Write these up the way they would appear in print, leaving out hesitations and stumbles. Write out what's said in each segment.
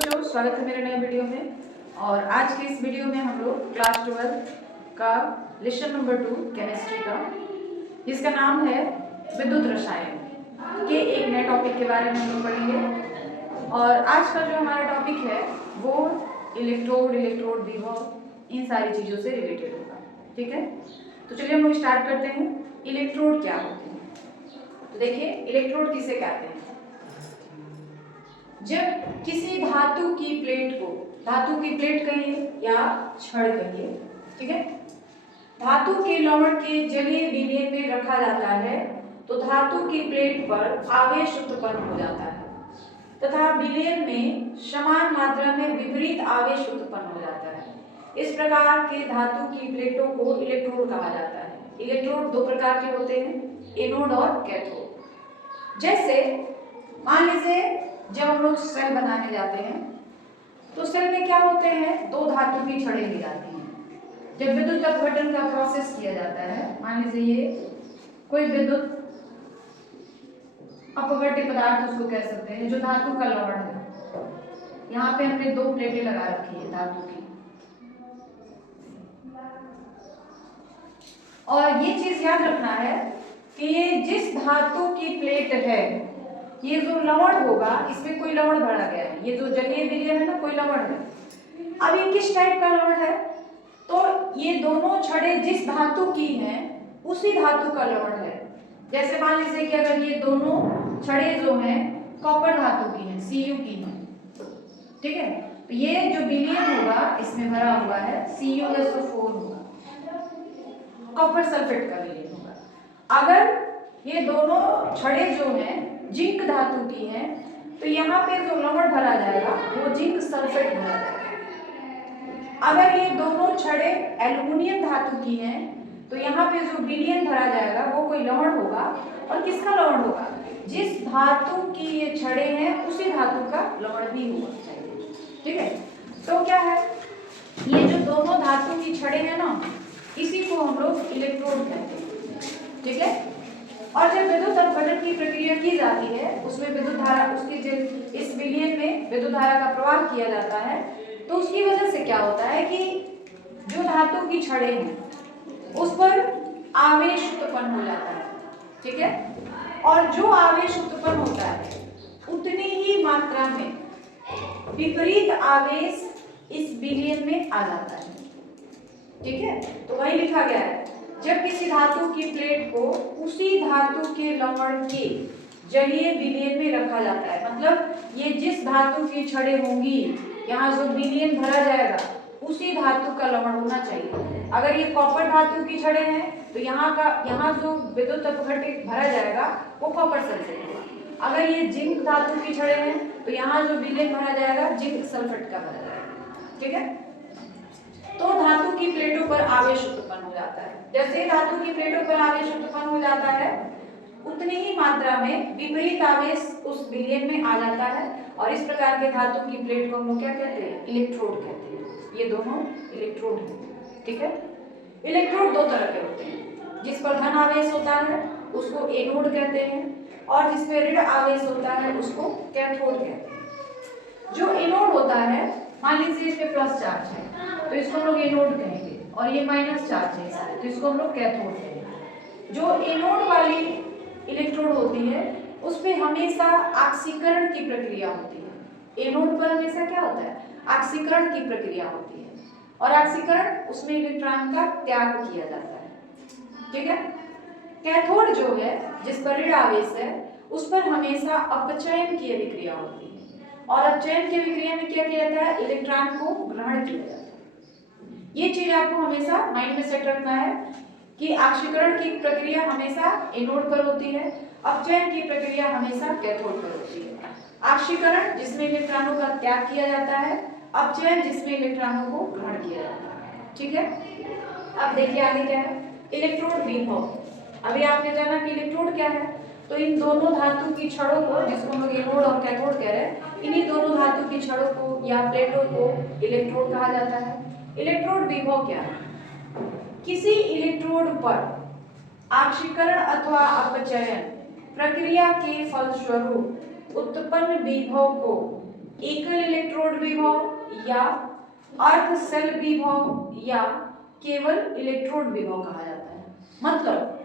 बच्चों, स्वागत है मेरे नए वीडियो में। और आज के इस वीडियो में हम लोग क्लास 12 का लेसन नंबर 2 केमिस्ट्री का, जिसका नाम है विद्युत रसायन के एक नए टॉपिक के बारे में हम लोग पढ़ेंगे। और आज का जो हमारा टॉपिक है वो इलेक्ट्रोड, इलेक्ट्रोड विभव, इन सारी चीज़ों से रिलेटेड होगा। ठीक है, तो चलिए हम लोग स्टार्ट करते हैं। इलेक्ट्रोड क्या होते हैं? तो देखिए, इलेक्ट्रोड किसे कहते हैं? जब किसी धातु की प्लेट को, धातु की प्लेट कहिए या छड़ कहिए, ठीक है, धातु के लवण के जलीय विलयन में रखा जाता है तो धातु की प्लेट पर आवेश उत्पन्न हो जाता है तथा विलयन में समान मात्रा में विपरीत आवेश उत्पन्न हो जाता है। इस प्रकार के धातु की प्लेटों को इलेक्ट्रोड कहा जाता है। इलेक्ट्रोड दो प्रकार के होते हैं, एनोड और कैथोड। जैसे मान लीजिए जब हम लोग सेल बनाने जाते हैं तो सेल में क्या होते हैं, दो धातु की छड़ें ली जाती हैं। जब विद्युत अपघटन का प्रोसेस किया जाता है, मान लीजिए ये कोई विद्युत अपघट्य पदार्थ उसको कह सकते हैं, जो धातु का लवण है। यहाँ पे हमने दो प्लेटें लगा रखी है धातु की, और ये चीज याद रखना है कि ये जिस धातु की प्लेट है, ये जो लवण होगा इसमें कोई लवण भरा गया है, ये जो जलीय विलयन है ना, कोई लवण है। अब ये किस टाइप का लवण है? तो ये दोनों छड़ें जिस धातु की हैं उसी धातु का लवण है। जैसे मान लीजिए कि अगर ये दोनों छड़ें जो हैं कॉपर धातु की हैं, Cu की हैं, ठीक है, तो ये जो विलयन होगा इसमें भरा हुआ है CuSO4 होगा, कॉपर सल्फेट का विलयन होगा। अगर ये दोनों छड़ें जो हैं जिंक धातु की है तो यहाँ पे जो लवण भरा जाएगा वो जिंक सल्फेट भरा जाएगा। अगर ये दोनों छड़ें एल्युमिनियम धातु की हैं तो यहाँ पे जो विलयन भरा जाएगा वो कोई लवण होगा, और किसका लवण होगा? जिस धातु की ये छड़ें हैं उसी धातु का लवण भी होना चाहिए। ठीक है, तो क्या है, ये जो दोनों धातु की छड़ें हैं ना, इसी को हम लोग इलेक्ट्रोड कहते हैं। ठीक है, और जब विद्युत अपघटन की प्रक्रिया की जाती है उसमें विद्युत धारा, उसके इस विलयन में विद्युत धारा का प्रवाह किया जाता है, तो उसकी वजह से क्या होता है कि जो धातु की छड़ें हैं उस पर आवेश उत्पन्न हो जाता है। ठीक है, और जो आवेश उत्पन्न होता है उतनी ही मात्रा में विपरीत आवेश इस विलयन में आ जाता है। ठीक है, तो वही लिखा गया है, जब किसी धातु की प्लेट को उसी धातु के लवण के जलीय विलयन में रखा जाता है, मतलब ये जिस धातु की छड़ें होंगी यहाँ जो विलयन भरा जाएगा उसी धातु का लवण होना चाहिए। अगर ये कॉपर धातु की छड़ें हैं तो यहाँ जो विद्युत अपघट्य भरा जाएगा वो कॉपर सल्फेट होगा। अगर ये जिंक धातु की छड़ें हैं तो यहाँ जो विलयन भरा जाएगा जिंक सल्फेट का भरा जाएगा। ठीक है, तो धातु की प्लेटों पर आवेश उत्पन्न हो जाता है। जैसे धातु की प्लेटों पर आवेश उत्पन्न हो जाता है उतनी ही मात्रा में विपरीत आवेश उस विलयन में आ जाता है, और इस प्रकार के धातु की प्लेट को हम लोग क्या कहते हैं? इलेक्ट्रोड कहते हैं। ये दोनों इलेक्ट्रोड हैं। ठीक है, इलेक्ट्रोड दो तरह के होते हैं, जिस पर धन आवेश होता है उसको एनोड कहते हैं, और जिसमें ऋण आवेश होता है उसको कैथोड कहते हैं। जो एनोड होता है, मान लीजिए इसमें प्लस चार्ज है तो इसको हम लोग एनोड कहेंगे, और ये माइनस चार्ज है तो इसको हम लोग कैथोड कहेंगे। जो एनोड वाली इलेक्ट्रोड होती है उसमें हमेशा ऑक्सीकरण की प्रक्रिया होती है। एनोड पर हमेशा क्या होता है? ऑक्सीकरण की प्रक्रिया होती है, और ऑक्सीकरण उसमें इलेक्ट्रॉन का त्याग किया जाता है। ठीक है, कैथोड जो है, जिस पर ऋण आवेश है, उस पर हमेशा अपचयन की अभिक्रिया होती है, और अपचयन की अभिक्रिया में क्या किया जाता है? इलेक्ट्रॉन को ग्रहण किया जाता है। ये चीज आपको हमेशा माइंड में सेट रखना है कि ऑक्सीकरण की प्रक्रिया हमेशा एनोड पर होती है, अपचयन की प्रक्रिया हमेशा कैथोड पर होती है। ऑक्सीकरण जिसमें इलेक्ट्रॉनों का त्याग किया जाता है, अपचयन जिसमें इलेक्ट्रॉनों को ग्रहण किया जाता है। ठीक है, अब देखिए आगे क्या है, इलेक्ट्रोड विभव। अभी आपने जाना कि इलेक्ट्रोड क्या है, तो इन दोनों धातु की छड़ों को, जिसको हम लोग एनोड और कैथोड कह रहे हैं, इन्हीं दोनों धातु की छड़ों को या प्लेटों को इलेक्ट्रोड कहा जाता है। इलेक्ट्रोड विभव क्या है? किसी इलेक्ट्रोड पर ऑक्सीकरण अथवा अपचयन प्रक्रिया के फलस्वरूप उत्पन्न विभव को एकल इलेक्ट्रोड विभव या अर्ध सेल विभव या केवल इलेक्ट्रोड विभव कहा जाता है। मतलब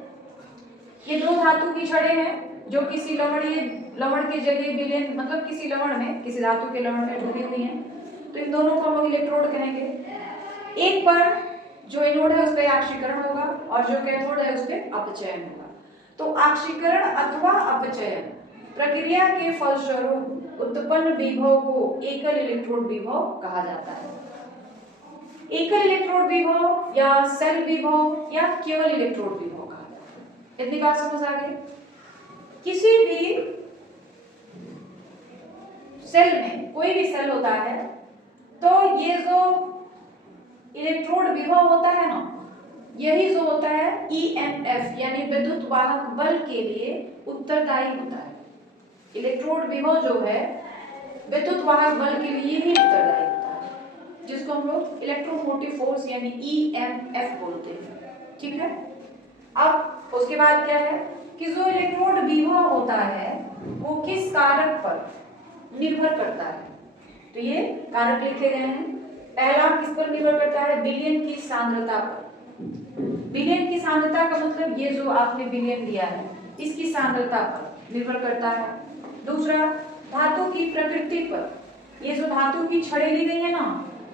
ये दो धातु की छड़ें हैं जो किसी लवण के जगह विलयन, मतलब किसी लवण में, किसी धातु के लवण में जुड़ी हुई हैं, तो इन दोनों को हम लोग इलेक्ट्रोड कहेंगे। एक पर जो एनोड है उस पर आक्षीकरण होगा और जो कैथोड है उस पर अपचयन होगा। तो आक्षीकरण अथवा अपचयन प्रक्रिया के फलस्वरूप उत्पन्न विभव को एकल इलेक्ट्रोड विभव कहा जाता है। एकल इलेक्ट्रोड विभव या सेल विभव या केवल इलेक्ट्रोड विभव कहा जाता है। इतनी बात समझ आ गई? किसी भी सेल में, कोई भी सेल होता है, तो ये जो इलेक्ट्रोड विभव होता है ना, यही जो होता है EMF यानी विद्युत वाहक बल के लिए उत्तरदायी होता है। इलेक्ट्रोड विभव जो है विद्युत वाहक बल के लिए ही उत्तरदायी होता है, जिसको हम लोग इलेक्ट्रोमोटिव फोर्स यानी EMF बोलते हैं। ठीक है। अब उसके बाद क्या है कि जो इलेक्ट्रोड विभव होता है वो किस कारक पर निर्भर करता है। तो ये कारक लिखे गए हैं। पहला किस पर निर्भर करता है? विलयन की सांद्रता पर। विलयन की सांद्रता का मतलब ये जो आपने विलयन दिया है इसकी सांद्रता पर निर्भर करता है। दूसरा धातु की प्रकृति पर। ये जो धातु की छड़ें ली गई है ना,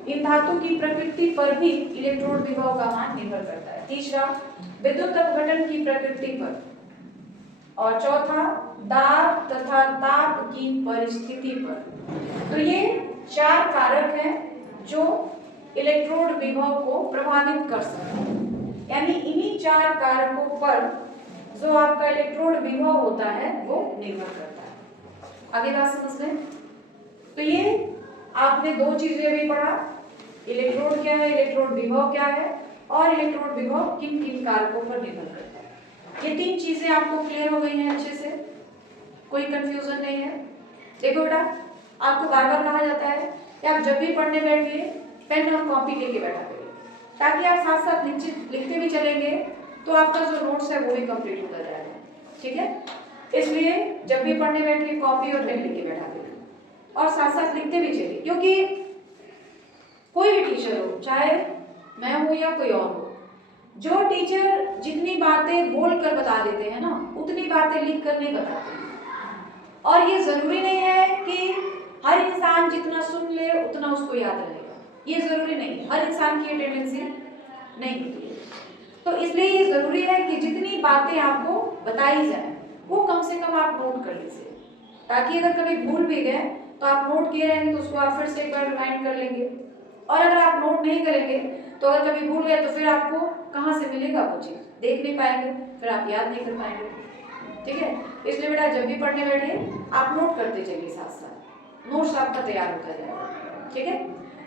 इन धातु की प्रकृति पर भी इलेक्ट्रोड विभव का मान निर्भर करता है। तीसरा विद्युत अपघटन की प्रकृति पर। और चौथा दाब तथा ताप की परिस्थिति पर। तो ये चार कारक हैं जो इलेक्ट्रोड विभव को प्रभावित कर सकते हैं। यानी इन्हीं चार कारकों पर जो आपका इलेक्ट्रोड विभव होता है वो निर्भर करता है। आगे बात समझ लें। तो ये आपने दो चीजें अभी पढ़ा, इलेक्ट्रोड क्या है, इलेक्ट्रोड विभव क्या है, और इलेक्ट्रोड विभव किन किन कारकों पर निर्भर करता है। ये तीन चीजें आपको क्लियर हो गई हैं अच्छे से, कोई कंफ्यूजन नहीं है। देखो बेटा, आपको बार बार कहा जाता है कि आप जब भी पढ़ने बैठिए पेन और कॉपी लेके बैठा करिए, ताकि आप साथ साथ लिखते भी चलेंगे तो आपका जो नोट्स है वो भी कंप्लीट होता जाएगा। ठीक है। इसलिए जब भी पढ़ने बैठिए कॉपी और पेन लेके बैठा करिए और साथ साथ लिखते भी चलिए, क्योंकि कोई भी टीचर हो, चाहे मैं हूं या कोई और हो, जो टीचर जितनी बातें बोल कर बता देते हैं ना, उतनी बातें लिख कर नहीं बताते हैं। और ये जरूरी नहीं है कि हर इंसान जितना सुन ले उतना उसको याद रहेगा, ये जरूरी नहीं, हर इंसान की टेंडेंसी नहीं होती है। तो इसलिए ये जरूरी है कि जितनी बातें आपको बताई जाए वो कम से कम आप नोट कर लीजिए, ताकि अगर कभी भूल भी गए तो आप नोट किए रहेंगे तो उसको आप फिर से एक बार रिमाइंड कर लेंगे। और अगर आप नोट नहीं करेंगे तो अगर कभी भूल गए तो फिर आपको कहाँ से मिलेगा वो चीज़, देख नहीं पाएंगे, फिर आप याद नहीं कर पाएंगे। ठीक है। इसलिए बेटा जब भी पढ़ने बैठिए आप नोट करते चलिए, साथ साथ नोट्स आपका तैयार होता जाएगा। ठीक है।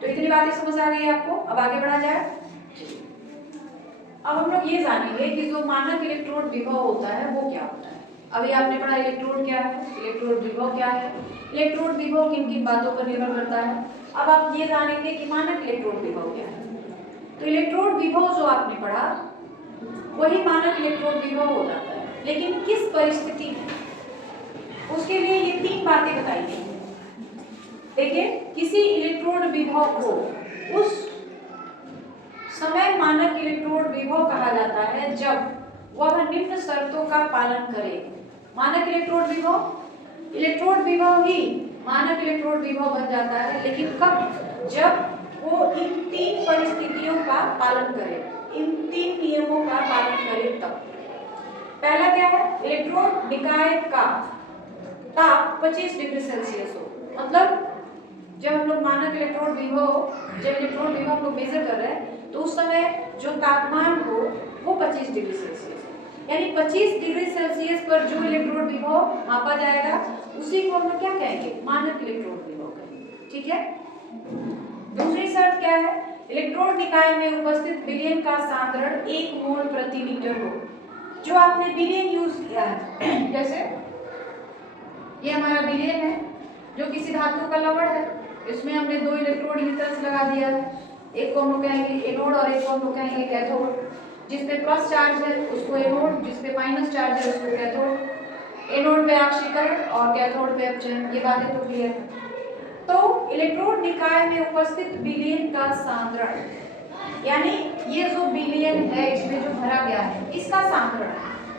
तो इतनी बातें समझ आ गई आपको। अब आगे बढ़ा जाए। अब हम लोग ये जानेंगे कि जो मानक इलेक्ट्रोड विभव होता है वो क्या होता है। अभी आपने पढ़ा इलेक्ट्रोड क्या है, इलेक्ट्रोड विभव क्या है, इलेक्ट्रोड विभव किन किन बातों पर निर्भर करता है। अब आप ये जानेंगे कि मानक इलेक्ट्रोड विभव क्या है। तो इलेक्ट्रोड विभव जो आपने पढ़ा वही मानक इलेक्ट्रोड विभव हो जाता है, लेकिन किस परिस्थिति में, उसके लिए ये तीन बातें बताई गई हैं। देखिए, किसी इलेक्ट्रोड विभव को उस समय मानक इलेक्ट्रोड विभव कहा जाता है जब वह निम्न शर्तों का पालन करे। मानक इलेक्ट्रोड विभव ही मानक इलेक्ट्रोड विभव बन जाता है, लेकिन कब? जब वो इन तीन परिस्थितियों का पालन करे, इन तीन नियमों का पालन करे तब। पहला क्या है? इलेक्ट्रोड निकाय का ताप 25 डिग्री सेल्सियस हो। मतलब जब हम लोग मानक इलेक्ट्रोड विभव को मेजर कर रहे हैं तो उस समय जो तापमान हो वो 25 डिग्री सेल्सियस, यानी 25 डिग्री सेल्सियस पर जो इलेक्ट्रोड विभव मापा जाएगा उसी को हम लोग क्या कहेंगे? मानक इलेक्ट्रोड विभव कहेंगे। ठीक है। दूसरी शर्त क्या है? इलेक्ट्रोड निकाय में उपस्थित विलयन का सांद्रण 1 मोल प्रति लीटर हो। जो आपने विलयन यूज किया है, जैसे ये हमारा विलयन है जो किसी धातु का लवण है, इसमें हमने 2 इलेक्ट्रोड हीटर्स लगा दिया है, एक को हम लोग कहेंगे एनोड और एक को हम लोग कहेंगे कैथोड। जिसपे प्लस चार्ज है उसको एनोड, जिसपे माइनस चार्ज है उसको कैथोड। एनोड पे आक्षीकरण और कैथोड पे अपचयन, ये बातें तो क्लियर है। तो इलेक्ट्रोड निकाय में उपस्थित विलयन का सांद्रण, यानी ये जो विलयन है इसमें जो भरा गया है इसका सांद्रण,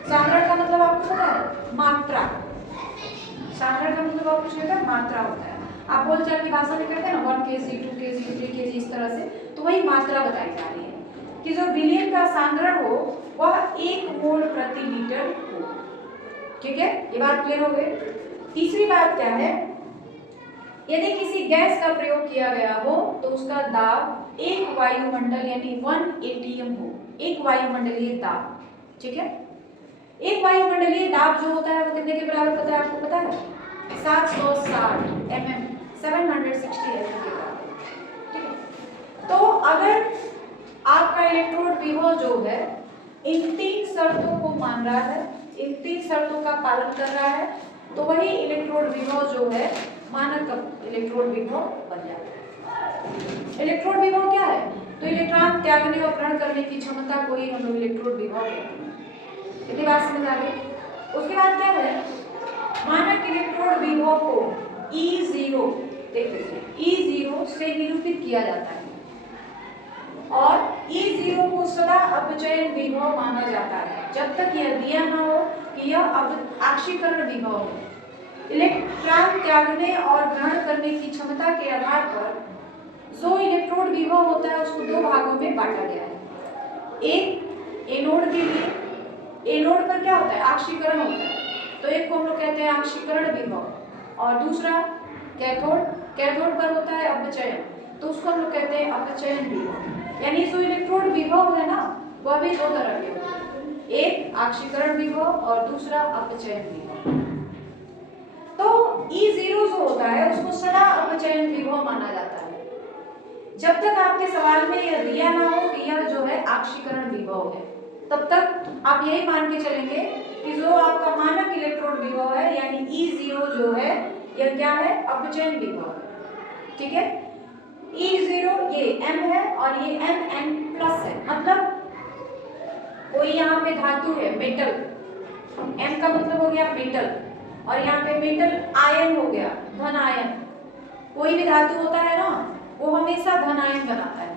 सांद्रण का मतलब आपको पता है मात्रा, सांद्रण का मतलब आपको पता है मात्रा होता है। आप बोलचाल की भाषा में कहते हैं ना 1 kg 2 kg 3 kg इस तरह से, तो वही मात्रा बताई जा रही है कि जो विलयन का सांद्रण हो वह 1 मोल प्रति लीटर हो। ठीक है, ये बात क्लियर हो गई। तीसरी बात क्या है, यदि किसी गैस का प्रयोग किया गया हो तो उसका दाब एक वायुमंडल यानी 1 atm हो, एक वायुमंडलीय दाब। ठीक है, एक वायुमंडलीय दाब जो होता है वो कितने के बराबर पता है आपको पता है? 760 mm 760 mm के बराबर। ठीक है, तो अगर आपका इलेक्ट्रोड विभव जो है इन 3 शर्तों को मान रहा है, इन 3 शर्तों का पालन कर रहा है, तो वही इलेक्ट्रोड विभव जो है मानक इलेक्ट्रोड विभव बन जाता है। इलेक्ट्रोड विभव क्या है? तो इलेक्ट्रॉन त्यागने और ग्रहण करने की क्षमता को ही हम लोग इलेक्ट्रोड विभव कहते हैं। इतनी बात समझ आ गई। उसके बाद क्या है, मानक इलेक्ट्रोड विभव को E0 देख लीजिए, E0 से निरूपित किया जाता है और E0 को सदा अपचयन विभव माना जाता है जब तक यह दिया न हो कि यह अब आक्षीकरण विभव है। इलेक्ट्रॉन त्यागने और ग्रहण करने की क्षमता के आधार पर जो इलेक्ट्रोड विभव होता है उसको 2 भागों में बांटा गया है। एक एनोड के लिए, एनोड पर क्या होता है आक्षीकरण होता है, तो एक को हम लोग कहते हैं आक्षीकरण विभव, और दूसरा कैथोड, कैथोड पर होता है अपचयन, तो उसको हम लोग कहते हैं अपचयन विभव। यानी जो इलेक्ट्रोड विभव है ना वह भी 2 तरह के होते हैं, एक आक्षीकरण विभव और दूसरा अपचयन विभव। तो E0 जो होता है उसको सदा अपचयन विभव माना जाता है जब तक आपके सवाल में यह दिया ना हो कि यह जो है आक्षीकरण विभव है, तब तक आप यही मान के चलेंगे कि जो आपका मानक इलेक्ट्रोड विभव है यानी E0 जो है यह क्या है अपचयन विभव है। ठीक है, E0 ये M है और ये Mn+ है, मतलब कोई यहाँ पे धातु है मेटल, M का मतलब हो गया मेटल, और यहाँ पे मेटल आयन हो गया धन आयन। कोई भी धातु होता है ना वो हमेशा धन आयन बनाता है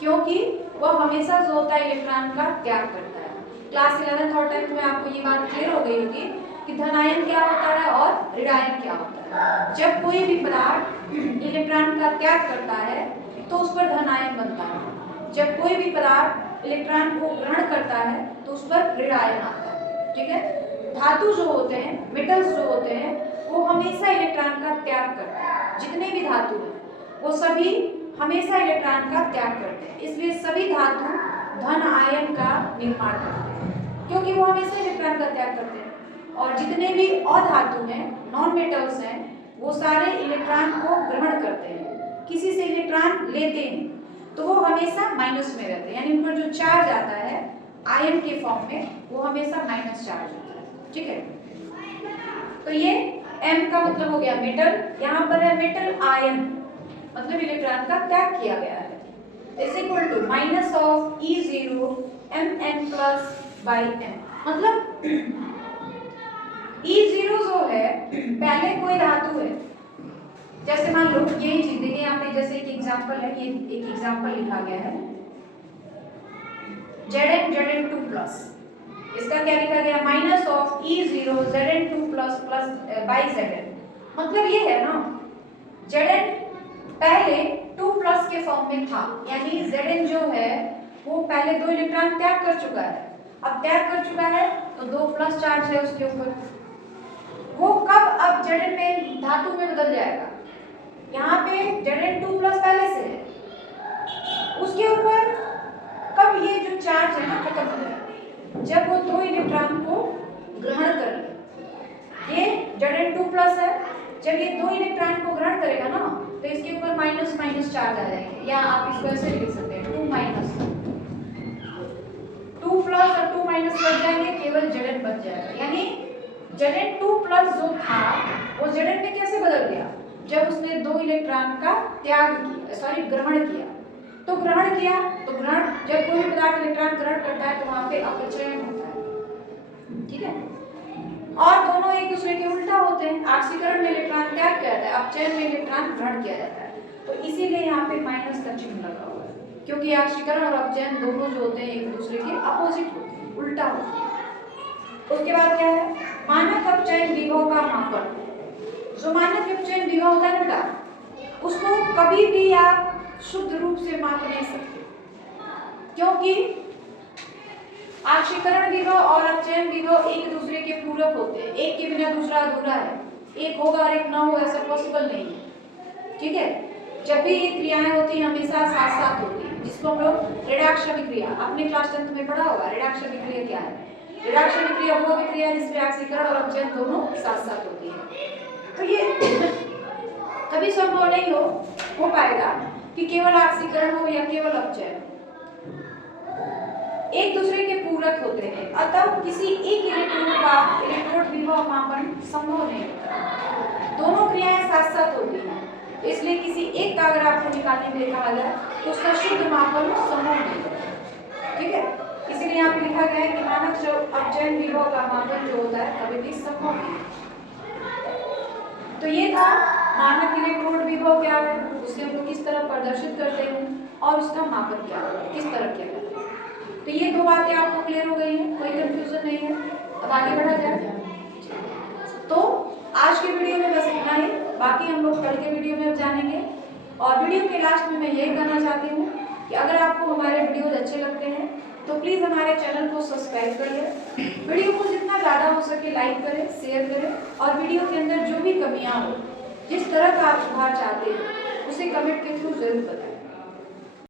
क्योंकि वह हमेशा जो होता है इलेक्ट्रॉन का त्याग करता है। क्लास 11th और 10th में आपको ये बात क्लियर हो गई होगी कि धन आयन क्या होता है और ऋण आयन क्या होता है। जब कोई भी पदार्थ इलेक्ट्रॉन का त्याग करता है तो उस पर धन आयन बनता है, जब कोई भी पदार्थ इलेक्ट्रॉन को ग्रहण करता है तो उस पर ऋण आयन आता है। ठीक है, धातु जो होते हैं, मेटल्स जो होते हैं वो हमेशा इलेक्ट्रॉन का त्याग करते हैं। जितने भी धातु हैं वो सभी हमेशा इलेक्ट्रॉन का त्याग करते हैं, इसलिए सभी धातु धन आयन का निर्माण करते हैं क्योंकि वो हमेशा इलेक्ट्रॉन का त्याग करते हैं। और जितने भी अधातु हैं, नॉन मेटल्स हैं, वो सारे इलेक्ट्रॉन को ग्रहण करते हैं, किसी से इलेक्ट्रॉन लेते हैं तो वो हमेशा माइनस में रहते हैं, यानी उन पर जो चार्ज आता है आयन के फॉर्म में वो हमेशा माइनस चार्ज होता है। ठीक है, तो ये M का मतलब हो गया मेटल, यहाँ पर है मेटल आयन मतलब इलेक्ट्रॉन का त्याग किया गया है, is equal to minus of E0 Mn+/m। मतलब E0 जो है पहले कोई धातु है, जैसे मान लो यही चीज देखिए यहाँ पे, जैसे एक एग्जांपल है, ये एक एग्जांपल लिखा गया है Zn2+, इसका क्या लिखा गया माइनस ऑफ E0 Zn2+/Zn। मतलब ये है ना Zn पहले 2+ के फॉर्म में था, यानी Zn जो है वो पहले 2 इलेक्ट्रॉन त्याग कर चुका है, अब त्याग कर चुका है तो 2+ चार्ज है उसके ऊपर। वो कब अब Zn में धातु में बदल जाएगा, यहाँ पे Zn2+ पहले से है, उसके ऊपर कब ये जो चार्ज है ना खत्म हो जाएगा, जब वो 2 इलेक्ट्रॉन को ग्रहण कर ले। ये Zn2+ है, जब ये 2 इलेक्ट्रॉन को ग्रहण करेगा ना तो इसके ऊपर माइनस माइनस चार्ज आ जाएंगे, या आप इसको ऐसे लिख सकते हैं 2 और 2 बच जाएंगे, केवल Zn बच जाएगा। यानी Zn2+ जो था वो Zn में कैसे बदल गया, जब उसने 2 इलेक्ट्रॉन का त्याग किया, ग्रहण किया। तो ग्रहण किया तो ग्रहण, जब कोई पदार्थ इलेक्ट्रॉन ग्रहण करता है तो वहां पे अपचयन होता है। ठीक है, और दोनों एक दूसरे के उल्टा होते हैं। ऑक्सीकरण में इलेक्ट्रॉन त्याग किया जाता है, अपचयन में इलेक्ट्रॉन ग्रहण किया जाता है। तो इसीलिए यहाँ पे माइनस का चिन्ह लगा हुआ है, क्योंकि ऑक्सीकरण और अपचयन दोनों जो होते हैं एक दूसरे के अपोजिट होते हैं, उल्टा होते हैं। उसके बाद क्या है, मानक अपचयन विभव का मापन। जो मानक अपचयन विभव होता है ना, उसको कभी भी आप शुद्ध रूप से माप नहीं सकते, क्योंकि ऑक्सीकरण विभव और अपचयन विभव एक दूसरे के पूरक होते हैं, एक के बिना दूसरा अधूरा है, एक होगा और एक ना हो ऐसा पॉसिबल नहीं है। ठीक है, जब भी ये क्रियाएं होती हैं हमेशा साथ साथ होती हैं, जिसको हम लोग रेडॉक्स अभिक्रिया, अपने क्लास 10 में पढ़ा होगा। रेडॉक्स अभिक्रिया क्या है? रेडॉक्स अभिक्रिया वो अभिक्रिया जिसमें ऑक्सीकरण और अपचयन दोनों साथ साथ होती है। तो ये कभी संभव नहीं हो पाएगा कि केवल ऑक्सीकरण हो या केवल अपचयन, एक दूसरे के पूरक होते हैं, अतः किसी एक इलेक्ट्रोड का इलेक्ट्रोड विभव मापन संभव नहीं होता। दोनों क्रियाएं साथ साथ होती हैं, इसलिए किसी एक का अगर आपको निकालने के लिए कहा जाए तो उसका शुद्ध मापन संभव नहीं होता। ठीक है, इसीलिए यहाँ पे लिखा गया है कि मानक जो अपचयन विभव का मापन जो होता है कभी भी संभव नहीं। तो ये था मानक इलेक्ट्रोड विभव क्या है, उसे हम लोग किस तरह प्रदर्शित करते हैं और उसका मापन क्या है, किस तरह किया जाता है। तो ये दो बातें आपको क्लियर हो गई हैं, कोई कंफ्यूजन नहीं है। अब आगे बढ़ा जाए। तो आज के वीडियो में बस इतना ही, बाकी हम लोग कल के वीडियो में जानेंगे। और वीडियो के लास्ट में मैं यही कहना चाहती हूँ कि अगर आपको हमारे वीडियोज अच्छे लगते हैं तो प्लीज़ हमारे चैनल को सब्सक्राइब करिए, वीडियो को जितना ज़्यादा हो सके लाइक करें, शेयर करें, और वीडियो के अंदर जो भी कमियाँ हो, जिस तरह का आप सुधार चाहते हैं उसे कमेंट के थ्रू जरूर बताएं।